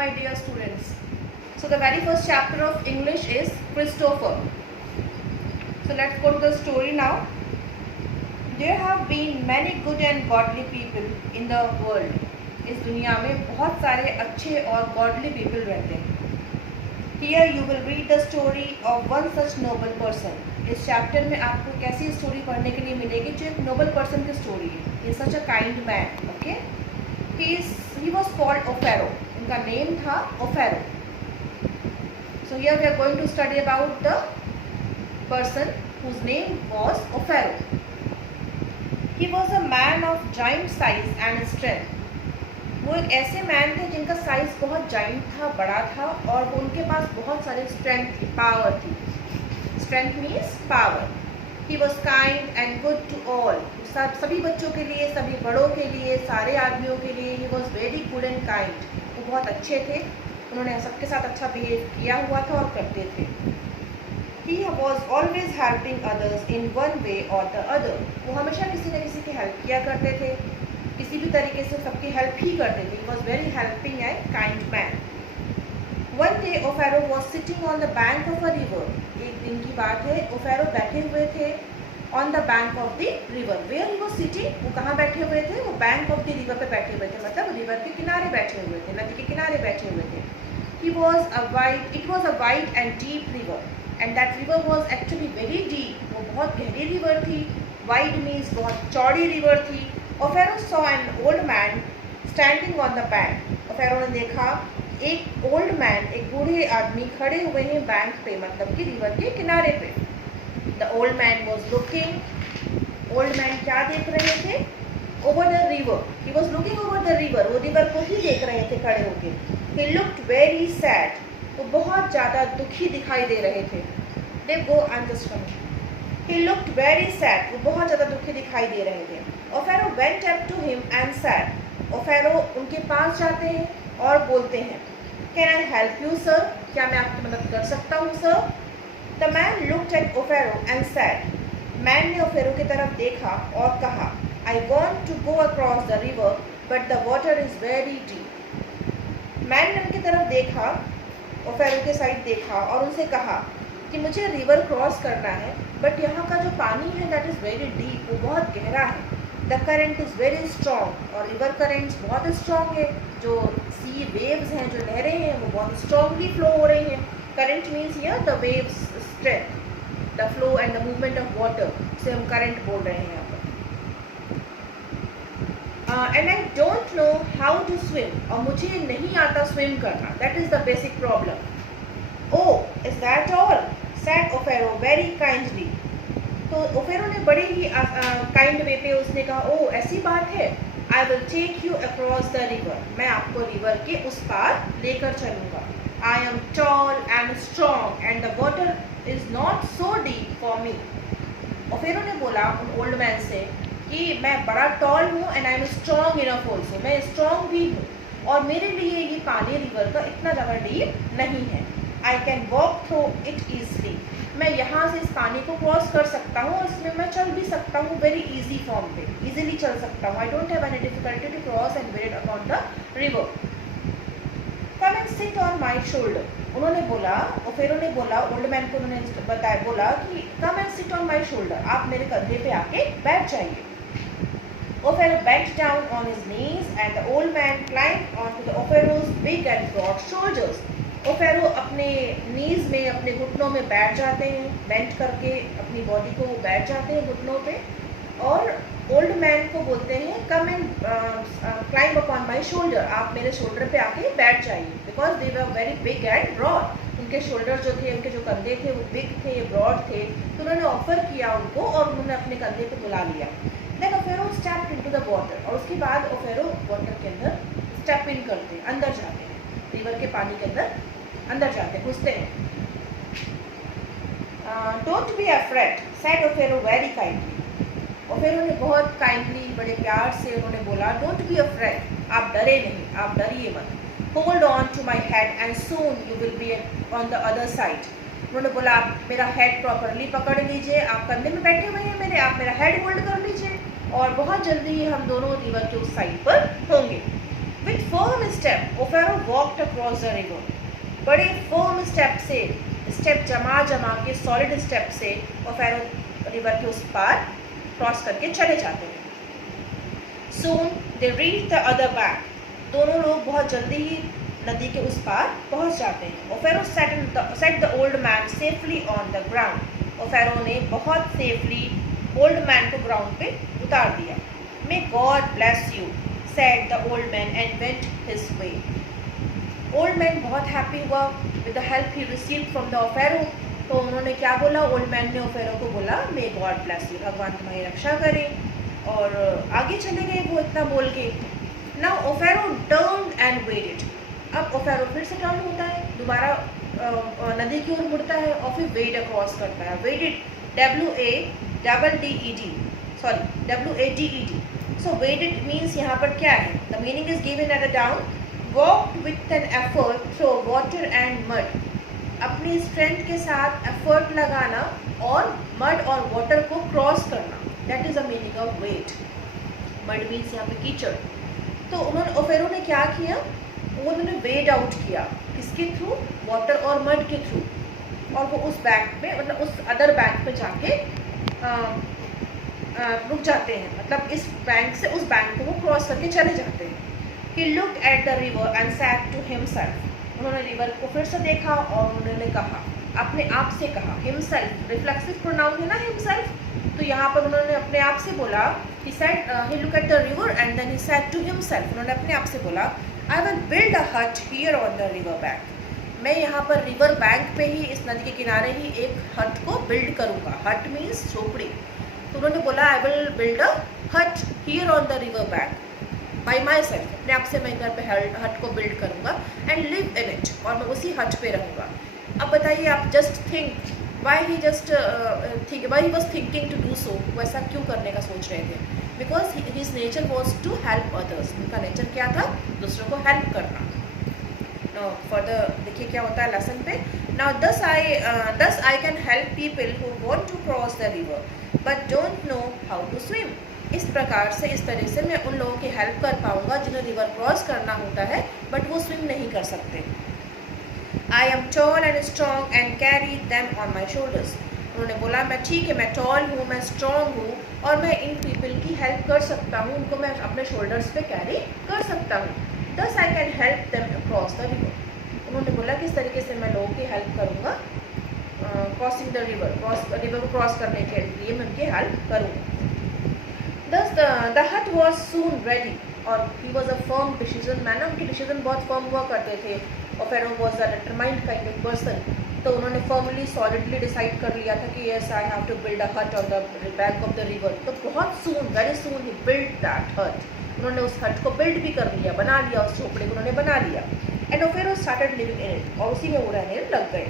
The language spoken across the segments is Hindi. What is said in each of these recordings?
my dear students. So the very first chapter of English is Christopher. So let's go to the story now. There have been many good and godly people in the world. इस दुनिया में बहुत सारे अच्छे और godly people रहते हैं. Here you will read the story of one such noble person. इस चैप्टर में आपको कैसी स्टोरी पढ़ने के लिए मिलेगी जो एक नोबल पर्सन की स्टोरी है. He is such a kind man. Okay. He was called Ophero. उनका नेम था Ophero. So here we are going to study about the person whose name was Ophero. He was a man of giant size and strength. वो एक ऐसे मैन थे जिनका साइज बहुत जाइंट था, बड़ा था और उनके पास बहुत सारे स्ट्रेंथ थी, पावर थी. Strength means power. He was kind and good to all. सभी बच्चों के लिए, सभी बड़ों के लिए, सारे आदमियों के लिए he was very good and kind. वो बहुत अच्छे थे, उन्होंने सबके साथ अच्छा बिहेव किया हुआ था और करते थे. He was always helping others in one way और द अदर. वो हमेशा किसी न किसी की हेल्प किया करते थे, किसी भी तरीके से सबकी हेल्प ही करते थे. He was very helping and kind man. One day Ophero was sitting on the bank of a river. एक दिन की बात है, ओफेरो बैठे हुए थे on the bank of the river. Where he was sitting? वो कहाँ बैठे हुए थे? वो bank of the river पे बैठे हुए थे, मतलब रिवर के किनारे बैठे हुए थे, नदी के किनारे बैठे हुए थे. It was a wide and deep river, and that river was actually very deep. वो बहुत गहरी रिवर थी. Wide means बहुत चौड़ी रिवर थी. Ophero saw an old man standing on the bank. Ophero ने देखा एक old man, एक बूढ़े आदमी खड़े हुए हैं बैंक पे, मतलब कि रिवर के किनारे पे. The old man was looking. Old man क्या देख रहे थे? Over the river. He was looking over the river. वो रिवर को ही देख रहे थे खड़े होके. He looked very sad. वो बहुत ज़्यादा दुखी दिखाई दे रहे थे. They go and just come. He looked very sad. वो बहुत ज़्यादा दुखी दिखाई दे रहे थे. Ophero went up to him and said. Ophero उनके पास जाते हैं और बोलते हैं, Can I help you, sir? क्या मैं आपकी मदद कर सकता हूँ, sir? The man looked at Ophero and said. Man ने Ophero की तरफ देखा और कहा, I want to go across the river, but the water is very deep. Man ने उनकी तरफ देखा, Ophero के साइड देखा और उनसे कहा कि मुझे रिवर क्रॉस करना है, बट यहाँ का जो पानी है दैट इज़ वेरी डीप, वो बहुत गहरा है. The current is very strong. और रिवर करेंट्स बहुत स्ट्रॉन्ग है. जो सी वेव्स हैं, जो लहरें हैं, वो बहुत स्ट्रॉन्गली फ्लो हो रही हैं. Current means here the waves strength, the flow and the movement of water से हम करेंट बोल रहे हैं यहाँ पर. And I don't know how to swim. और मुझे नहीं आता स्विम करना. That is the basic problem. Oh, is that all? said Ophero very kindly. तो ओफेरो ने बड़े ही काइंड वे पे उसने कहा, ओ ऐसी बात है. I will take you across the river. मैं आपको रिवर के उस पार लेकर चलूँगा. I am tall and strong and the water is not so deep for me. ओफेरो ने बोला उन ओल्ड मैन से कि मैं बड़ा टॉल हूँ and I am strong enough also. मैं स्ट्रॉन्ग भी हूँ और मेरे लिए ये पानी रिवर का इतना ज़्यादा डीप नहीं है. I can walk through it easily. मैं यहाँ से इस पानी को क्रॉस कर सकता हूँ और इसमें मैं चल भी सकता हूँ वेरी इजी फॉर्म पे, इजीली चल सकता हूँ. I don't have any difficulty to cross and wade upon the river. Come and sit on my shoulder. उन्होंने बोला, ओफेरो ने बोला, ओल्ड मैन को उन्होंने बताया, बोला कि come and sit on my shoulder. आप मेरे कंधे पे आके बैठ जाइए. Ophero bent down on his knees and the old man climbed onto the Ophero's big and broad shoulders. ओफेरो अपने नीज में, अपने घुटनों में बैठ जाते हैं, बेंट करके अपनी बॉडी को बैठ जाते हैं घुटनों पे और ओल्ड मैन को बोलते हैं come and climb upon my shoulder. आप मेरे शोल्डर पे आके बैठ जाइए. Because they were very big and broad. उनके शोल्डर जो थे, उनके जो कंधे थे वो बिग थे, ब्रॉड थे. तो उन्होंने ऑफर किया उनको और उन्होंने अपने कंधे पे बुला लिया. Then Offero step into the water. और उसके बाद ओफेरो वाटर के अंदर स्टेप इन करते हैं, अंदर जाते हैं, रिवर के पानी के अंदर जाते हैं, घुसते हैं. Don't be afraid said Offero very kindly. Offero ने बहुत काइंडली, बड़े प्यार से उन्होंने बोला, डोंट बी अफ्रेड. आप डरे नहीं, आप डरिए मत. Hold on to my head and soon you will be on the other side. उन्होंने बोला आप मेरा हेड प्रॉपरली पकड़ लीजिए. आप कंधे में बैठे हुए हैं मेरे, आप मेरा हेड होल्ड कर लीजिए और बहुत जल्दी हम दोनों रिवर के उस साइड पर होंगे. With firm step, Pharaoh walked across the river. बड़े firm step से, step जमा के solid step से Pharaoh river के उस पार क्रॉस करके चले जाते हैं. Soon they reached the other bank. दोनों लोग बहुत जल्दी ही नदी के उस पार पहुंच जाते हैं. Pharaoh set the old man safely on the ground. Pharaoh ने बहुत safely old man को ground पे उतार दिया. May God bless you, said the old man and went his way. Old man बहुत happy हुआ with the help he received from the Pharaoh. तो उन्होंने क्या बोला? ओल्ड मैन ने Pharaoh को बोला, मे गॉड ब्लेस यू, भगवान तुम्हारी रक्षा करे, और आगे चले गए वो इतना बोल के. Now Pharaoh turned and waited. अब Pharaoh फिर से टर्न होता है, दोबारा नदी की ओर मुड़ता है और फिर वेड अक्रॉस करता है. वेडेड, WADED. So waded means यहाँ पर क्या है? The meaning is given at a down. Walked with an effort through water and mud. अपनी स्ट्रेंथ के साथ एफर्ट लगाना और मड और वाटर को क्रॉस करना. That is the meaning of wade. Mud means यहाँ पे कीचड़. तो उन्होंने Pharaoh ने क्या किया? वो उन्होंने वेड आउट किया. किसके थ्रू? वाटर और मड के थ्रू. और वो उस बैंक पे, मतलब उस अदर बैंक पे जाके रुक जाते हैं. मतलब इस बैंक से उस बैंक को वो क्रॉस करके चले जाते हैं. He looked at the river and said to himself. उन्होंने रिवर को फिर से देखा और उन्होंने कहा, अपने आप से कहा. himself रिफ्लेक्सिव प्रोनाउन है ना, himself. तो यहाँ पर उन्होंने अपने आप से बोला. he said he looked at the river and then he said to himself. उन्होंने अपने आप से बोला, I will build a hut here on the river bank. मैं यहाँ पर रिवर बैंक पे ही, इस नदी के किनारे ही एक हट को बिल्ड करूँगा. हट मीन्स झोपड़ी. तो उन्होंने बोला, I will build a hut here on the river bank by myself. अपने आप से मैं घर पे हट को बिल्ड करूँगा and live in it. और मैं उसी हट पे रहूँगा. अब बताइए आप, just think why he was thinking to do so. वो ऐसा क्यों करने का सोच रहे थे? Because his nature was to help others. उनका नेचर क्या था? दूसरों को हेल्प करना. Now further देखिए क्या होता है लेसन पे. Now thus I can help people who want to cross the river but don't know how to swim. इस प्रकार से, इस तरह से मैं उन लोगों की हेल्प कर पाऊंगा जिन्हें रिवर क्रॉस करना होता है बट वो स्विम नहीं कर सकते. I am tall and strong and carry them on my shoulders. उन्होंने बोला, मैं ठीक है, मैं टॉल हूँ, मैं स्ट्रॉन्ग हूँ और मैं इन पीपल की हेल्प कर सकता हूँ, उनको मैं अपने शोल्डर्स पे कैरी कर सकता हूँ. Thus I can help them across the river. उन्होंने बोला किस तरीके से मैं लोगों की हेल्प करूँगा क्रॉसिंग द रिवर, रिवर को क्रॉस करने के लिए मैं उनकी हेल्प करूँगा. Thus the hut was soon ready. और he was a firm decision man. उनके डिसीजन बहुत फर्म हुआ करते थे. और Pharaoh was a determined kind of person. तो उन्होंने फर्मली सॉलिडली डिसाइड कर लिया था कि yes I have to build a hut on the bank of the river. तो बहुत soon, very soon he built that hut. उन्होंने उस हट को बिल्ड भी कर लिया, बना लिया, उस झोपड़े को उन्होंने बना लिया. And Pharaoh started living in it. और उसी में वो रहने लग गए.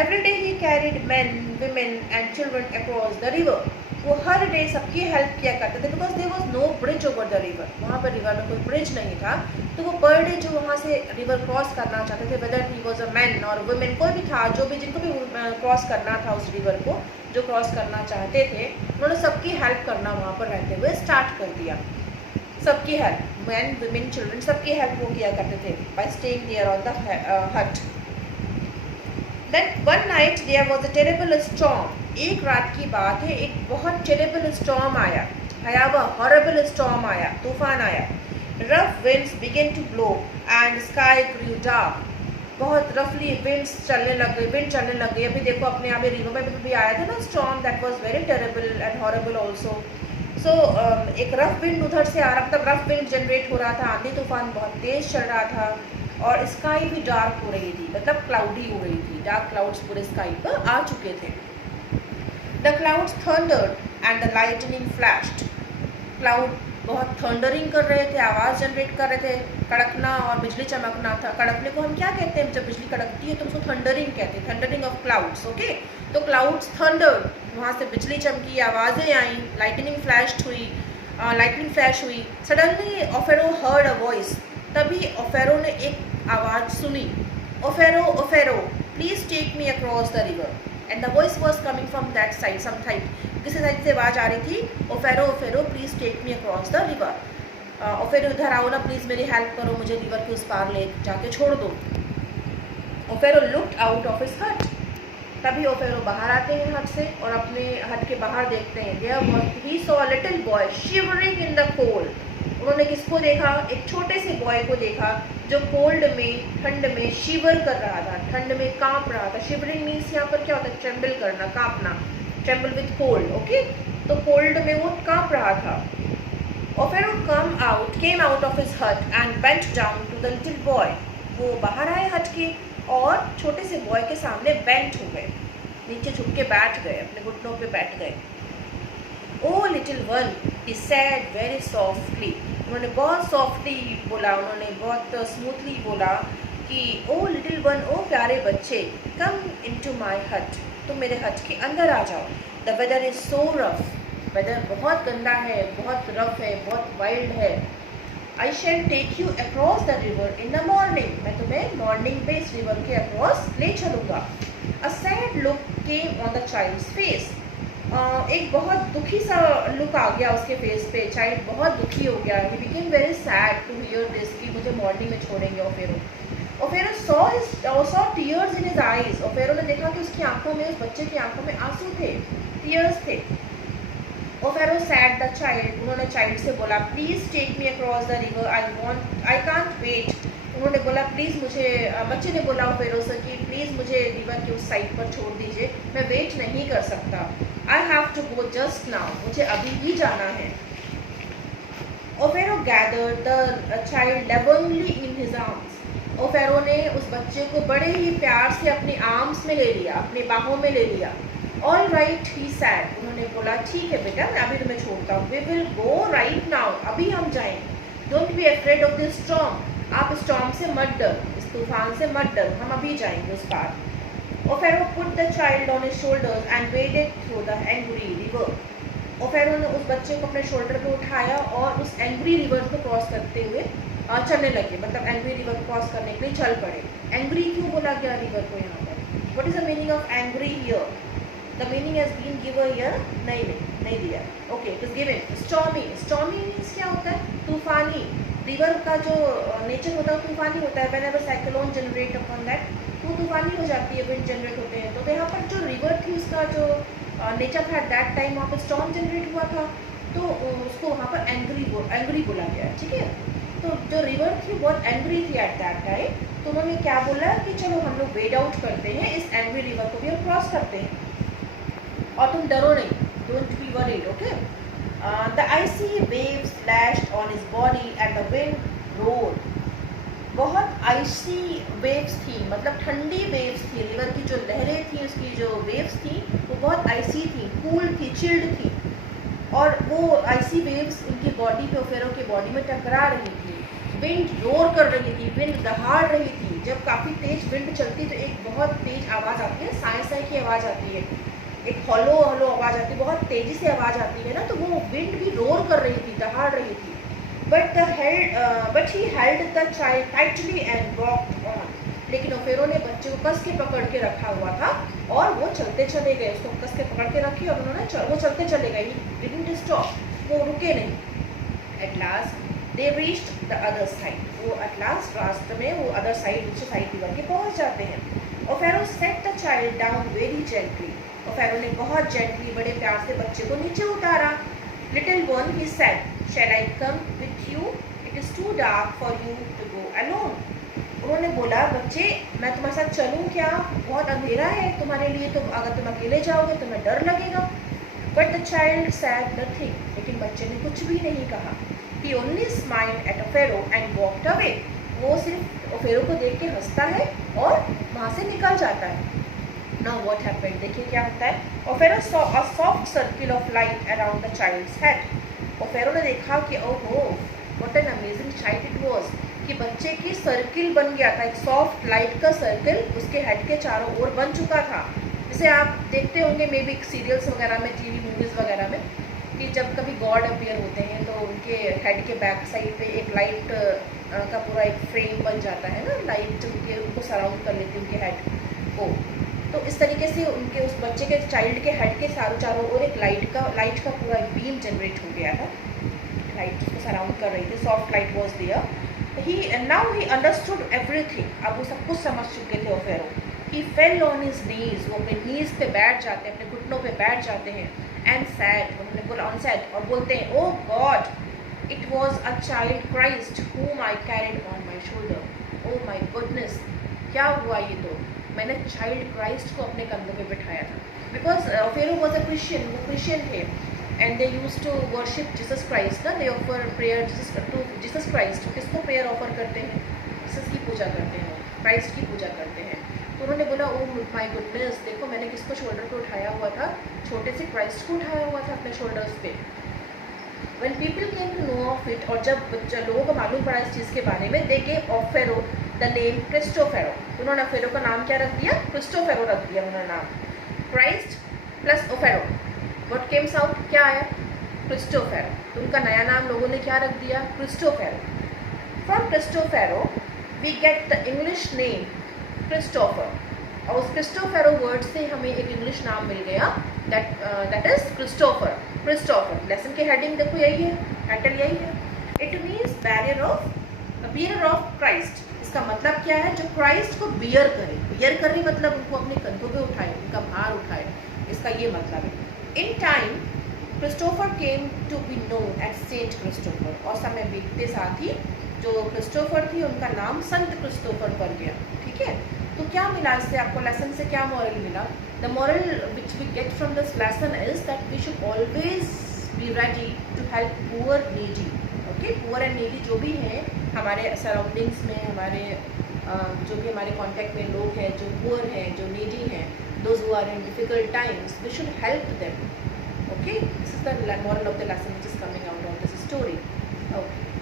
Every day he carried men, women and children across the river. वो हर डे सबकी हेल्प किया करते थे. Because there was no bridge over the river. वहाँ पर रिवर में कोई ब्रिज नहीं था. तो वो पर डे जो वहाँ से रिवर क्रॉस करना चाहते थे, weather he was a man और वुमेन, कोई भी था, जो भी जिनको भी क्रॉस करना था उस रिवर को, जो क्रॉस करना चाहते थे, उन्होंने सबकी हेल्प करना वहाँ पर रहते हुए स्टार्ट कर दिया. सबकी हेल्प, मैन, वुमेन, चिल्ड्रन, सबकी हेल्प वो किया करते थे by staying there on the hut. Then one night there was a terrible storm. एक रात की बात है, एक बहुत टेरेबल स्टॉर्म आया, भयावह हॉरेबल स्टॉर्म आया, तूफान आया. Rough winds began to blow and sky grew dark. बहुत रफली विंड चलने लग गई. अभी देखो अपने यहाँ पे रिवर में भी आया था ना storm, that was very terrible and horrible also. So एक रफ विंड उधर से आ रहा, मतलब रफ विंड जनरेट हो रहा था, आंधी तूफान बहुत तेज चल रहा था और स्काई भी डार्क हो रही थी, मतलब क्लाउडी हो रही थी. डार्क क्लाउड्स पूरे स्काई पर आ चुके थे. The clouds thundered and the lightning flashed. Cloud बहुत थंडरिंग कर रहे थे, आवाज़ जनरेट कर रहे थे, कड़कना और बिजली चमकना था. कड़कने को हम क्या कहते हैं? जब बिजली कड़कती है तो उसको थंडरिंग कहते हैं, थंडरिंग ऑफ क्लाउड्स. ओके, तो क्लाउड्स थंडर्ड, वहाँ से बिजली चमकी, आवाज़ें आई, लाइटनिंग फ्लैश हुई. Suddenly Pharaoh heard a voice. तभी Pharaoh ने एक आवाज़ सुनी. Pharaoh, please take me across the river. And the voice was coming from that side, some side. किसी साइड से आवाज़ आ रही थी. Pharaoh, please take me across the river. और फिर उधर आओ ना प्लीज़, मेरी हेल्प करो, मुझे रिवर के उस पार ले जाके छोड़ दो। ओफेरो लुक्ड आउट ऑफ हिज हट, तभी ओफेरो बाहर आते हैं हट से और अपने हट के बाहर देखते हैं। There he saw a little boy shivering in the cold. उन्होंने किसको देखा? एक छोटे से बॉय को देखा जो कोल्ड में, ठंड में शिवर कर रहा था, ठंड में कांप रहा था। शिवरिंग मीन्स यहाँ पर क्या होता है? ट्रेम्बल करना, कांपना, ट्रेम्बल विथ कोल्ड। ओके, तो कोल्ड में वो कांप रहा था। Offero came out of his hut and bent down to the little boy. वो बाहर आए हट के और छोटे से बॉय के सामने बेंट हो गए, नीचे झुक के बैठ गए, अपने घुटनों पे बैठ गए। Oh little one, he said very softly. उन्होंने बहुत सॉफ्टली बोला, उन्होंने बहुत स्मूथली बोला कि ओ लिटिल वन, ओ प्यारे बच्चे, कम इनटू माय हट, तुम मेरे हट के अंदर आ जाओ। The weather is so rough, weather बहुत गंदा है, बहुत रफ है, बहुत वाइल्ड है। I shall take you across the river in the morning. मैं तुम्हें मॉर्निंग पे इस रिवर के अक्रॉस ले चलूँगा। A sad look came on the child's face. एक बहुत दुखी सा लुक आ गया उसके फेस पे। चाइल्ड बहुत दुखी हो गया। He became very sad to hear this कि मुझे मॉर्निंग में छोड़ेंगे। ओफेरो saw tears in his eyes. ओफेरो ने देखा कि उसकी आंखों में, उस बच्चे की आंखों में आंसू थे, tears थे। ओफेरो सैड द चाइल्ड, उन्होंने चाइल्ड से बोला please take me across the river, I can't wait. उन्होंने बोला प्लीज़ मुझे, बच्चे ने बोला ओफेरो से कि प्लीज़ मुझे रिवर के उस साइड पर छोड़ दीजिए, मैं वेट नहीं कर सकता। I have to go just now, मुझे अभी ही जाना है। Offero gathered the child lovingly in his arms. Offero ने उस बच्चे को बड़े ही प्यार से अपने आर्म्स में ले लिया, अपनी बाहों में ले लिया। ऑल राइट ही सैड, उन्होंने बोला ठीक है बेटा, मैं अभी तुम्हें छोड़ता हूँ। We will go right now, अभी हम जाएंगे। Don't be afraid of this storm, आप स्टॉर्म से मत डरो, इस तूफान से मत डरो, हम अभी जाएंगे उस पार। Offero put the child on his shoulders and waded through the angry river. Offero ने उस बच्चे को अपने शोल्डर पे उठाया और उस एंग्री रिवर को क्रॉस करते हुए चलने लगे, मतलब एंग्री रिवर को क्रॉस करने के लिए चल पड़े। एंग्री क्यों बोला गया रिवर को यहाँ पर? What is the meaning of angry here? The meaning has been given here, नहीं दिया। Okay, it is given. Stormy, stormy means क्या होता है? तूफानी। रिवर का जो नेचर होता है तूफानी होता है। Whenever cyclone generate upon that, वो तूफानी हो जाती है, विंड जनरेट होते हैं। तो यहाँ पर जो रिवर थी उसका जो नेचर था दैट टाइम, वहाँ पर स्टॉर्म जनरेट हुआ था, तो उसको वहाँ पर एंग्री बोला गया। ठीक है, तो जो रिवर थी बहुत एंग्री थी एट दैट टाइम, तो उन्होंने क्या बोला कि चलो हम लोग वेड आउट करते हैं, इस एंग्री रिवर को भी हम क्रॉस करते हैं और तुम डरो नहीं, don't be worried. Okay, the icy waves slashed on his body and the wind roared. बहुत आइसी वेव्स थी, मतलब ठंडी वेव्स थी, रिवर की जो लहरें थी, उसकी जो वेव्स थी वो बहुत आइसी थी, कूल थी, चिल्ड थी, और वो आइसी वेव्स उनकी बॉडी पे, ओफेरो की बॉडी में टकरा रही थी। विंड रोर कर रही थी, विंड दहाड़ रही थी। जब काफ़ी तेज विंड चलती तो एक बहुत तेज आवाज़ आती है, साए साए की आवाज़ आती है, एक हॉलो हॉलो आवाज़ आती है, बहुत तेज़ी से आवाज़ आती है ना, तो वो विंड भी रोर कर रही थी, दहाड़ रही थी। But he held the child tightly and walked on. लेकिन ओफेरो ने बच्चे को कस के पकड़ के रखा हुआ था और वो चलते चले गए। उसको कस के पकड़ के रखी और उन्होंने वो चलते चले गए, डिडंट स्टॉप, वो रुके नहीं। At last they reached the other side, वो एट लास्ट रास्ते में वो अदर साइड, दूसरी साइड रिवर के पहुँच जाते हैं। Offero set the child down very gently. Offero ने बहुत जेंटली, बड़े प्यार से बच्चे को नीचे उतारा। Little one, he said, shall I come with you? It is too dark for you to go alone. उन्होंने बोला बच्चे मैं तुम्हारे साथ चलूँ क्या? बहुत अंधेरा है तुम्हारे लिए, तो अगर तुम अकेले जाओगे तुम्हें डर लगेगा। But the child said nothing, लेकिन बच्चे ने कुछ भी नहीं कहा। He only smiled at Offero and walked away. वो सिर्फ ओफेरो को देख के हंसता है और वहाँ से निकल जाता है। Now what happened? देखिए क्या होता है। ओफेरो saw a soft circle of light around the child's head. ओफेरो ने देखा कि ओहो, what an amazing sight it was, कि बच्चे की सर्किल बन गया था, एक सॉफ्ट लाइट का सर्किल उसके हेड के चारों ओर बन चुका था। जैसे आप देखते होंगे मे बी सीरियल्स वगैरह में, टीवी मूवीज़ वगैरह में, कि जब कभी गॉड अपीयर होते हैं तो उनके हेड के बैक साइड पे एक लाइट का पूरा एक फ्रेम बन जाता है ना, लाइट उनको सराउंड कर लेती है उनके हेड को। तो इस तरीके से उनके उस बच्चे के, चाइल्ड के हेड के चारों ओर एक लाइट का पूरा बीम जनरेट हो गया था। लाइट उसको सराउंड कर रही थी, soft light was there. Now he understood everything. अब वो सब कुछ समझ चुके थे फेरो. He fell on his knees. वो अपने नीज पे बैठ जाते हैं, अपने घुटनों पे बैठ जाते हैं. एंड सैड, उन्होंने बोला ऑन सैड, और बोलते हैं oh God, it was a child Christ whom I carried on my shoulder. Oh my goodness, क्या हुआ ये तो, मैंने चाइल्ड क्राइस्ट को अपने कंधों पे बिठाया था. Because Offero was a Christian, वो क्रिश्चियन थे. And they use to worship Jesus Christ ना. They offer prayer to Jesus Christ. किसको प्रेयर ऑफर करते हैं? जीसस की पूजा करते हैं, क्राइस्ट की पूजा करते हैं. तो उन्होंने बोला ओ माय गुडनेस, देखो मैंने किसको शोल्डर पे उठाया हुआ था, छोटे से क्राइस्ट को उठाया हुआ था अपने शोल्डर्स पे. When people came to know of it, और जब लोगों को मालूम पड़ा इस चीज़ के बारे में, they gave of Pharaoh the name Christophero. उन्होंने फेरो का नाम क्या रख दिया? क्रिस्टोफेरो रख दिया उन्होंने नाम. Christ plus Offero, what comes out, क्या आया? क्रिस्टोफेरो. तो उनका नया नाम लोगों ने क्या रख दिया? Christophero. From Christophero we get the English name Christopher. और उस क्रिस्टोफेरो वर्ड से हमें एक इंग्लिश नाम मिल गया, that is Christopher. Christopher lesson की हेडिंग देखो यही है, टाइटल यही है. It means barrier of Christ. इसका मतलब क्या है? जो क्राइस्ट को बियर करे. बियर करे मतलब उनको अपने कंधों पे उठाए, उनका भार उठाए, इसका ये मतलब है. In time Christopher came to be known as Saint Christopher. और समय बीतते साथ ही जो क्रिस्टोफर थी उनका नाम संत क्रिस्टोफर पड़ गया. ठीक है. तो क्या मिला इससे आपको, लेसन से क्या मॉरल मिला? The moral which we get from this lesson is that we should always be ready to help poor needy. Okay, poor and needy जो भी हैं हमारे सराउंडिंग्स में, हमारे जो भी हमारे कॉन्टैक्ट में लोग हैं जो पुअर हैं, जो नीडी हैं, those who are in difficult times, we should help them. Okay, this is the moral of the lesson which is coming out of this story. Okay.